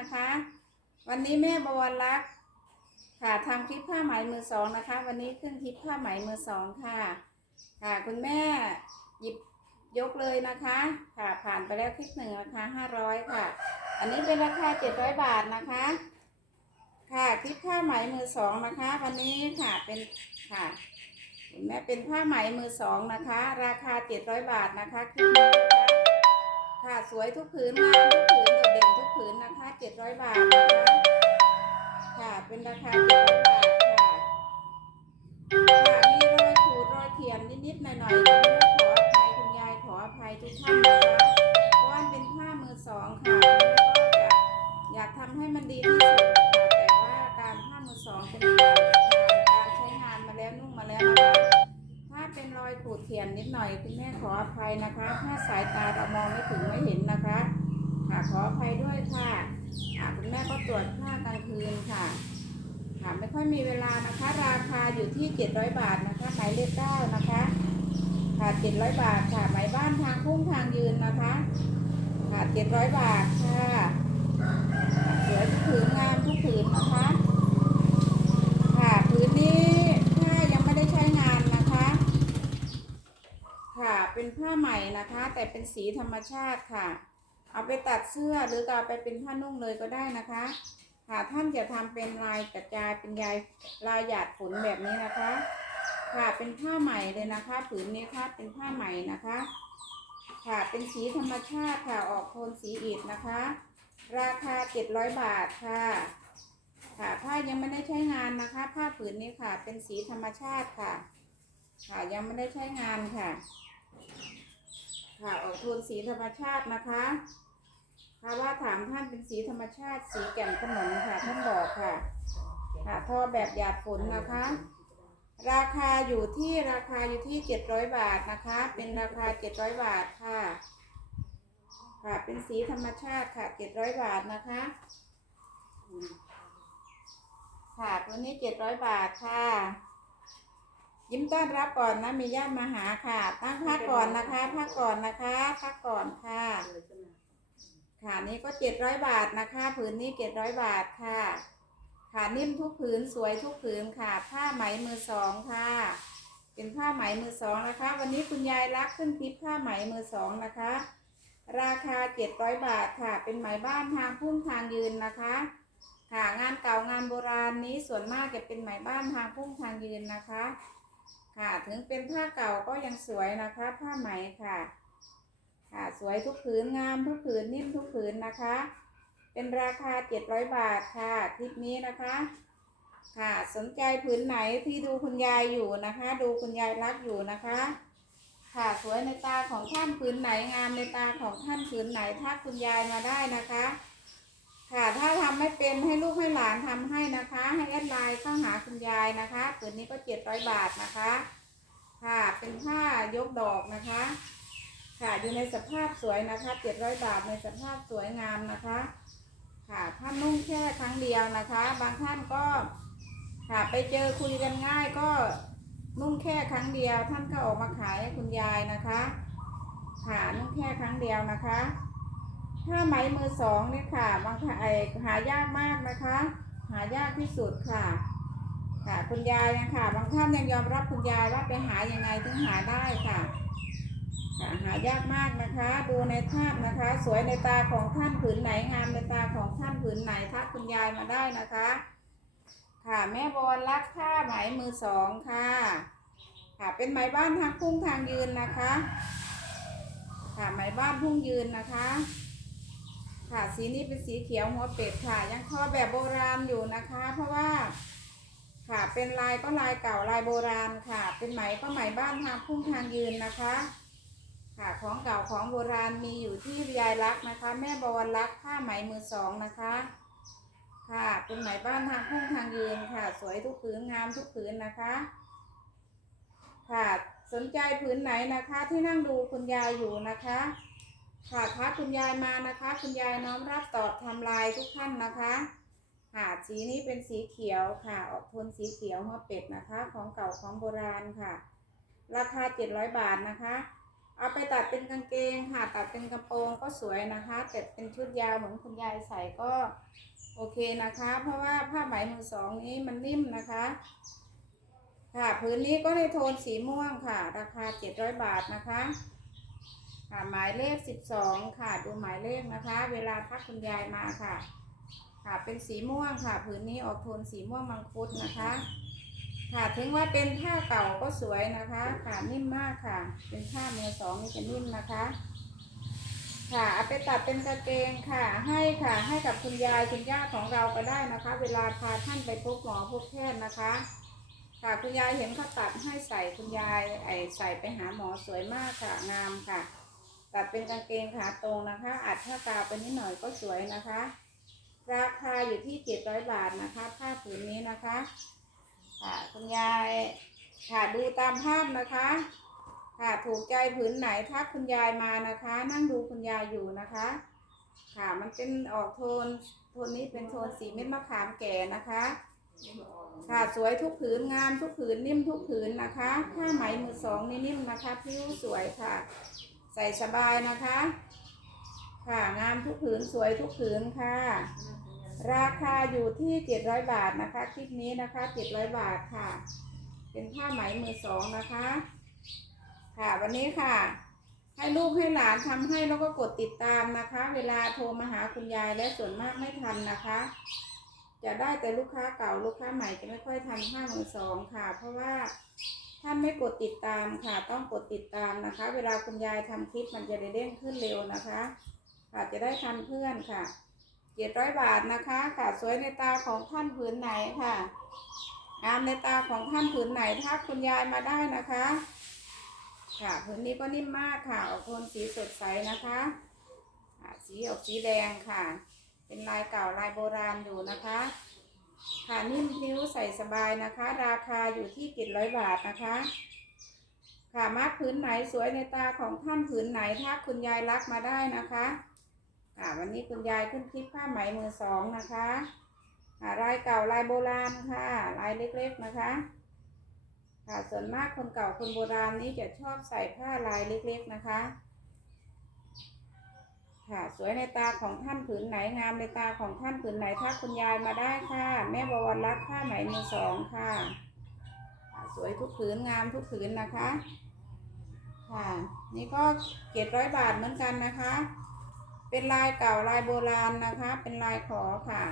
นะคะ วันนี้แม่บวรรักษ์ค่ะทำคลิปผ้าไหมมือสองนะคะ วันนี้ขึ้นคลิปผ้าไหมมือสองค่ะ ค่ะคุณแม่หยิบยกเลยนะคะ ค่ะผ่านไปแล้วคลิปหนึ่งราคาห้าร้อยค่ะ อันนี้เป็นราคาเจ็ดร้อยบาทนะคะ ค่ะคลิปผ้าไหมมือสองนะคะ วันนี้ค่ะเป็นค่ะเห็นไหมเป็นผ้าไหมมือสองนะคะ ราคาเจ็ดร้อยบาทนะคะคลิปนี้นะคะค่ะสวยทุกผืนงามทุกผืน เด่นทุกผืนนะคะเจ็ดร้อยบาทนะคะค่ะเป็นราคาเจ็ดร้อยบาทค่ะค่ะมีรอยขูดรอยเขียนนิดๆหน่อยๆ คืนค่ะค่ะไม่ค่อยมีเวลานะคะ ราคาอยู่ที่ 700 บาทนะคะหมายเลขเก้านะคะค่ะ700 บาทค่ะหมายบ้านทางพุ่งทางยืนนะคะค่ะ700 บาทค่ะสวยทุกผืนงามทุกผืนนะคะค่ะผืนนี้ถ้ายังไม่ได้ใช้งานนะคะ ค่ะเป็นผ้าใหม่นะคะ แต่เป็นสีธรรมชาติค่ะ เอาไปตัดเสื้อหรือเอาไปเป็นผ้านุ่งเลยก็ได้นะคะ ค่ะท่านจะทำเป็นลายกระจายเป็นลายลายหยาดฝนแบบนี้นะคะ ค่ะเป็นผ้าใหม่เลยนะคะ ผืนนี้ค่ะเป็นผ้าใหม่นะคะ ค่ะเป็นสีธรรมชาติค่ะออกโทนสีอิฐนะคะ ราคา700บาทค่ะ ค่ะผ้ายังไม่ได้ใช้งานนะคะ ผ้าผืนนี้ค่ะ เป็นสีธรรมชาติค่ะ ค่ะยังไม่ได้ใช้งานค่ะ ค่ะออกโทนสีธรรมชาตินะคะ ถ้าว่าถามท่านเป็นสีธรรมชาติสีแก่นขนมค่ะ ท่านบอกค่ะค่ะทอแบบหยาดฝนนะคะ ราคาอยู่ที่ราคาอยู่ที่700บาทนะคะ เป็นราคา700บาทค่ะ ค่ะเป็นสีธรรมชาติค่ะ700บาทนะคะ ค่ะตัวนี้700บาทค่ะยิ้มต้อนรับก่อนนะมีญาติมาหาค่ะ ตั้งพักก่อนนะคะพักก่อนนะคะพักก่อนค่ะ ค่ะนี่ก็700บาทนะคะผืนนี้700บาทค่ะ ค่ะนิ่มทุกผืนสวยทุกผืนค่ะ ผ้าไหมมือสองค่ะ เป็นผ้าไหมมือสองนะคะ วันนี้คุณยายรักขึ้นคลิปผ้าไหมมือสองนะคะ ราคา700บาทค่ะ เป็นไหมบ้านทางพุ่งทางยืนนะคะ ค่ะงานเก่างานโบราณนี้ส่วนมากจะเป็นไหมบ้านทางพุ่งทางยืนนะคะ ค่ะถึงเป็นผ้าเก่าก็ยังสวยนะคะ ผ้าไหมค่ะ ค่ะสวยทุกผืนงามทุกผืนนิ่มทุกผืนนะคะ เป็นราคา 700 บาทค่ะคลิปนี้นะคะ ค่ะสนใจผืนไหนที่ดูคุณยายอยู่นะคะ ดูคุณยายรักอยู่นะคะ ค่ะสวยในตาของท่านผืนไหนงามในตาของท่านผืนไหนถ้าคุณยายมาได้นะคะ ค่ะถ้าทำไม่เป็นให้ลูกให้หลานทำให้นะคะ ให้แอดไลน์เข้าหาคุณยายนะคะผืนนี้ก็ 700 บาทนะคะ ค่ะเป็นผ้ายกดอกนะคะ ค่ะอยู่ในสภาพสวยนะคะ700บาทในสภาพสวยงามนะคะ ค่ะท่านนุ่งแค่ครั้งเดียวนะคะ บางท่านก็ค่ะไปเจอคุยกันง่ายก็นุ่งแค่ครั้งเดียว ท่านก็ออกมาขายให้คุณยายนะคะค่ะนุ่งแค่ครั้งเดียวนะคะถ้าไหมมือสองเนี่ยค่ะบางท่านไอหายากมากนะคะ หายากที่สุดค่ะ ค่ะคุณยายยังค่ะบางท่านยังยอมรับคุณยายว่าไปหายังไงถึงหาได้ค่ะ หายากมากนะคะ ดูในภาพนะคะ สวยในตาของท่านผืนไหนงามในตาของท่านผืนไหนทักคุณยายมาได้นะคะ ค่ะแม่บอลรักผ้าไหมมือสองค่ะ ค่ะเป็นไหมบ้านทางพุ่งทางยืนนะคะ ค่ะไหมบ้านพุ่งยืนนะคะ ค่ะสีนี้เป็นสีเขียวหัวเป็ดค่ะ ยังทอแบบโบราณอยู่นะคะ เพราะว่าค่ะเป็นลายก็ลายเก่าลายโบราณค่ะ เป็นไหมก็ไหมบ้านทางพุ่งทางยืนนะคะ ค่ะของเก่าของโบราณมีอยู่ที่ยายรักนะคะ แม่บวรรักผ้าไหมมือสองนะคะ ค่ะเป็นไหมบ้านทางพุ่งทางยืนค่ะ สวยทุกผืนงามทุกผืนนะคะ ค่ะสนใจผืนไหนนะคะ ที่นั่งดูคุณยายอยู่นะคะค่ะทักคุณยายมานะคะ คุณยายน้อมรับตอบทำลายทุกท่านนะคะค่ะสีนี้เป็นสีเขียวค่ะ ออกโทนสีเขียวหัวเป็ดนะคะ ของเก่าของโบราณค่ะ ราคา 700 บาทนะคะ เอาไปตัดเป็นกางเกงค่ะตัดเป็นกระโปรงก็สวยนะคะแต่เป็นชุดยาวเหมือนคุณยายใส่ก็โอเคนะคะ เพราะว่าผ้าไหมมือสองนี้มันนิ่มนะคะ ค่ะพื้นนี้ก็ในโทนสีม่วงค่ะ ราคา 700 บาทนะคะค่ะหมายเลข 12 ค่ะ ดูหมายเลขนะคะ เวลาทักคุณยายมาค่ะ ค่ะเป็นสีม่วงค่ะพื้นนี้ออกโทนสีม่วงมังคุดนะคะ ค่ะถึงว่าเป็นผ้าเก่าก็สวยนะคะ ค่ะนิ่มมากค่ะ เป็นผ้ามือสองนี่จะนิ่มนะคะ ค่ะเอาไปตัดเป็นกางเกงค่ะ ให้ค่ะ ให้กับคุณยายคุณย่าของเราก็ได้นะคะ เวลาพาท่านไปพบหมอพบแพทย์นะคะ ค่ะคุณยายเห็นเขาตัดให้ใส่คุณยายไอใส่ไปหาหมอสวยมากค่ะงามค่ะ ตัดเป็นกางเกงขาตรงนะคะ อัดผ้ากาวไปนิดหน่อยก็สวยนะคะ ราคาอยู่ที่700บาทนะคะ ผ้าผืนนี้นะคะ ค่ะคุณยายค่ะดูตามภาพนะคะ ค่ะถูกใจผืนไหนทักคุณยายมานะคะ นั่งดูคุณยายอยู่นะคะ ค่ะมันเป็นออกโทนโทนนี้เป็นโทนสีเม็ดมะขามแก่นะคะ ค่ะสวยทุกผืนงามทุกผืนนิ่มทุกผืนนะคะผ้าไหมมือสองนี่นิ่มนะคะผิวสวยค่ะ ใส่สบายนะคะ ค่ะงามทุกผืนสวยทุกผืนค่ะ ราคาอยู่ที่ 700 บาทนะคะ คลิปนี้นะคะ 700 บาทค่ะ เป็นผ้าไหมมือสองนะคะ ค่ะวันนี้ค่ะ ให้ลูกให้หลานทำให้แล้วก็กดติดตามนะคะ เวลาโทรมาหาคุณยายและส่วนมากไม่ทันนะคะ จะได้แต่ลูกค้าเก่าลูกค้าใหม่จะไม่ค่อยทันผ้ามือสองค่ะ เพราะว่าท่านไม่กดติดตามค่ะ ต้องกดติดตามนะคะ เวลาคุณยายทำคลิปมันจะได้เด้งขึ้นเร็วนะคะค่ะจะได้ทันเพื่อนค่ะ เจ็ดร้อยบาทนะคะค่ะสวยในตาของท่านผืนไหนค่ะงามในตาของท่านผืนไหนทักคุณยายมาได้นะคะ ค่ะผืนนี้ก็นิ่มมากค่ะ ออกโทนสีสดใสนะคะสีออกสีแดงค่ะ เป็นลายเก่าลายโบราณอยู่นะคะ ค่ะนิ่มนิ้วใส่สบายนะคะ ราคาอยู่ที่เจ็ดร้อยบาทนะคะ ค่ะมาร์คผืนไหนสวยในตาของท่านผืนไหนถ้าคุณยายรักมาได้นะคะ ค่ะวันนี้คุณยายขึ้นคลิปผ้าไหมมือสองนะคะค่ะลายเก่าลายโบราณค่ะลายเล็กๆนะคะค่ะส่วนมากคนเก่าคนโบราณนี้จะชอบใส่ผ้าลายเล็กๆนะคะค่ะสวยในตาของท่านผืนไหนงามในตาของท่านผืนไหนถ้าคุณยายมาได้ค่ะ แม่บวรรักผ้าไหมมือสองค่ะค่ะสวยทุกผืนงามทุกผืนนะคะ ค่ะ นี่ก็เจ็ดร้อยบาทเหมือนกันนะคะ เป็นลายเก่าลายโบราณนะคะ เป็นลายขอค่ะ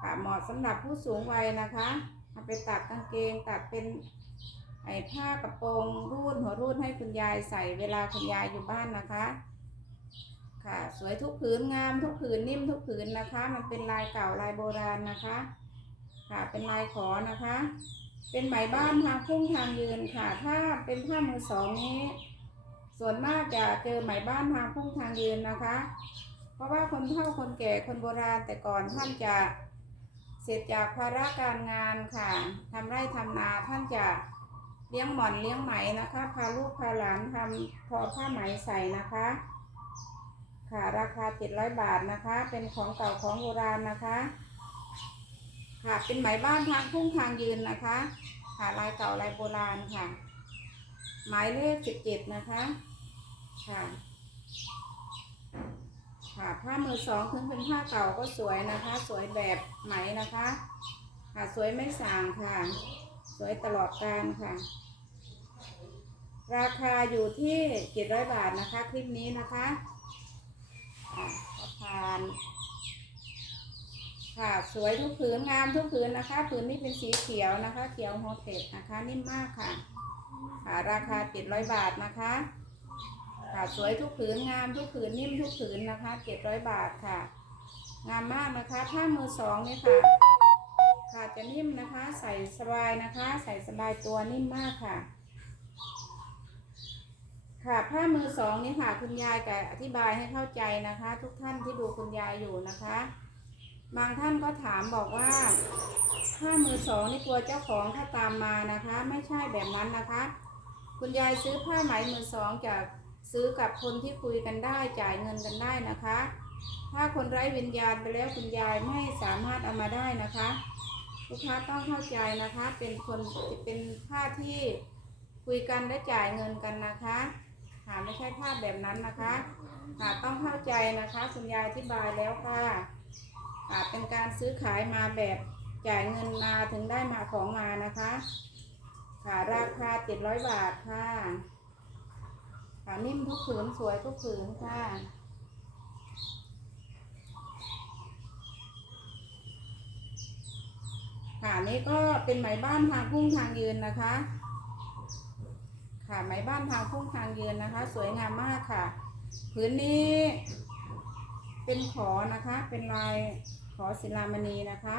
ค่ะเหมาะสำหรับผู้สูงวัยนะคะเอาไปตัดกางเกงตัดเป็นไอ้ผ้ากระโปรงรูดหัวรูดให้คุณยายใส่เวลาคุณยายอยู่บ้านนะคะ ค่ะ สวยทุกผืนงามทุกผืนนิ่มทุกผืนนะคะ มันเป็นลายเก่าลายโบราณนะคะ ค่ะเป็นลายขอนะคะ เป็นไหมบ้านทางพุ่งทางยืนค่ะ ถ้าเป็นผ้ามือสองนี้ ส่วนมากจะเจอไหมบ้านทางพุ่งทางยืนนะคะ เพราะว่าคนเฒ่าคนแก่คนโบราณแต่ก่อนท่านจะเสร็จจากภาระการงานค่ะทำไร่ทำนาท่านจะเลี้ยงหมอนเลี้ยงไหมนะคะ พาลูกพาหลานทำทอผ้าไหมใส่นะคะ ค่ะราคา700บาทนะคะ เป็นของเก่าของโบราณนะคะ ค่ะเป็นไหมบ้านทางพุ่งทางยืนนะคะ ค่ะลายเก่าลายโบราณค่ะ หมายเลข17นะคะ ค่ะ ค่ะผ้ามือสองถึงเป็นผ้าเก่าก็สวยนะคะ สวยแบบไหมนะคะ ค่ะสวยไม่สางค่ะ สวยตลอดกาลค่ะ ราคาอยู่ที่700บาทนะคะ คลิปนี้นะคะอะผ่านค่ะสวยทุกผืนงามทุกผืนนะคะ ผืนนี้เป็นสีเขียวนะคะ เขียวโฮเทสนะคะนิ่มมากค่ะ ค่ะราคา700บาทนะคะค่ะสวยทุกผืนงามทุกผืนนิ่มทุกผืนนะคะ700บาทค่ะ งามมากนะคะผ้ามือสองเนี่ยค่ะ ค่ะจะนิ่มนะคะ ใส่สบายนะคะ ใส่สบายตัวนิ่มมากค่ะค่ะผ้ามือสองนี่ค่ะ คุณยายแกอธิบายให้เข้าใจนะคะ ทุกท่านที่ดูคุณยายอยู่นะคะ บางท่านก็ถามบอกว่าผ้ามือสองนี่กลัวเจ้าของถ้าตามมานะคะ ไม่ใช่แบบนั้นนะคะ คุณยายซื้อผ้าไหมมือสองจากซื้อกับคนที่คุยกันได้จ่ายเงินกันได้นะคะ ถ้าคนไร้วิญญาณไปแล้วคุณยายไม่สามารถเอามาได้นะคะ ลูกค้าต้องเข้าใจนะคะ เป็นคนเป็นผ้าที่คุยกันและจ่ายเงินกันนะคะค่ะไม่ใช่ภาพแบบนั้นนะคะค่ะต้องเข้าใจนะคะ คุณยายอธิบายแล้วค่ะ ค่ะเป็นการซื้อขายมาแบบจ่ายเงินมาถึงได้มาของมานะคะค่ะราคาเจ็ดร้อยบาทค่ะค่ะนิ่มทุกผืนสวยทุกผืนค่ะค่ะนี่ก็เป็นไหมบ้านทางพุ่งทางยืนนะคะ ค่ะไหมบ้านทางพุ่งทางยืนนะคะ สวยงามมากค่ะ พื้นนี้ เป็นขอนะคะ เป็นลายขอศิลามณีนะคะ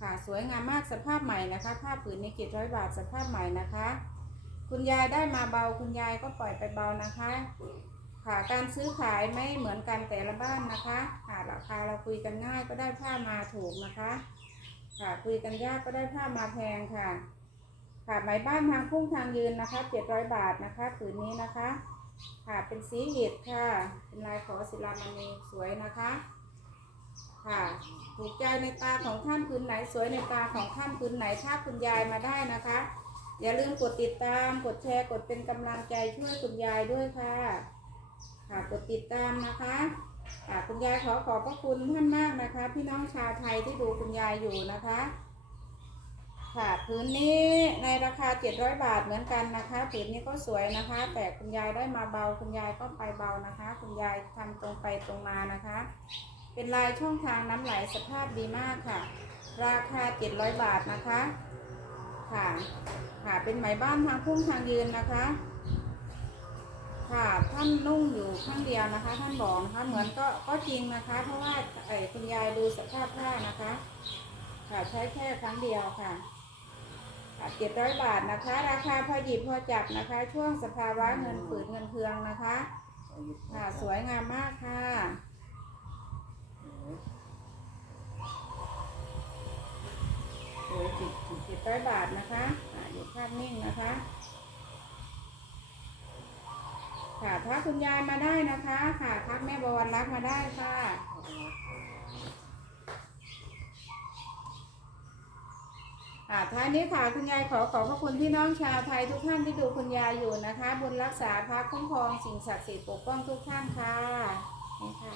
ค่ะสวยงามมากสภาพใหม่นะคะผ้าผืนนี้เจ็ดร้อยบาทสภาพใหม่นะคะ คุณยายได้มาเบาคุณยายก็ปล่อยไปเบานะคะ ค่ะการซื้อขายไม่เหมือนกันแต่ละบ้านนะคะค่ะราคาเราคุยกันง่ายก็ได้ผ้ามาถูกนะคะ ค่ะคุยกันยากก็ได้ผ้ามาแพงค่ะค่ะไหมบ้านทางพุ่งทางยืนนะคะเจ็ดร้อยบาทนะคะผืนนี้นะคะ ค่ะเป็นสีเห็ดค่ะ เป็นลายขอศิลามณีสวยนะคะ ค่ะถูกใจในตาของท่านพื้นไหนสวยในตาของท่านพื้นไหนถ้าคุณยายมาได้นะคะ อย่าลืมกดติดตามกดแชร์กดเป็นกำลังใจช่วยคุณยายด้วยค่ะ ค่ะกดติดตามนะคะค่ะคุณยายขอขอบพระคุณท่านมากนะคะ พี่น้องชาวไทยที่ดูคุณยายอยู่นะคะ ค่ะพื้นนี้ในราคา 700 บาทเหมือนกันนะคะผืนนี้ก็สวยนะคะ แต่คุณยายได้มาเบาคุณยายก็ไปเบานะคะ คุณยายทำตรงไปตรงมานะคะ เป็นลายช่องทางน้ำไหลสภาพดีมากค่ะ ราคา 700 บาทนะคะค่ะค่ะเป็นไหมบ้านทางพุ่งทางยืนนะคะ ค่ะท่านนุ่งอยู่ข้างเดียวนะคะ ท่านบอกนะคะเหมือนก็ก็จริงนะคะ เพราะว่าไอ้คุณยายดูสภาพผ้านะคะ ค่ะใช้แค่ครั้งเดียวค่ะ เจ็ดร้อยบาทนะคะ ราคาพอหยิบพอจับนะคะ ช่วงสภาวะเงินฝืนเงินเพืองนะคะค่ะสวยงามมากค่ะสวยจิตจิตร้อยบาทนะคะอ่าอยู่ภาพนิ่งนะคะค่ะถ้าคุณยายมาได้นะคะ ค่ะทักแม่บวรรักมาได้ค่ะ ค่ะท้ายนี้ค่ะคุณยายขอขอบพระคุณพี่น้องชาวไทยทุกท่านที่ดูคุณยายอยู่นะคะ บุญรักษาพระคุ้มครองสิ่งศักดิ์สิทธิ์ปกป้องทุกท่านค่ะนี่ค่ะ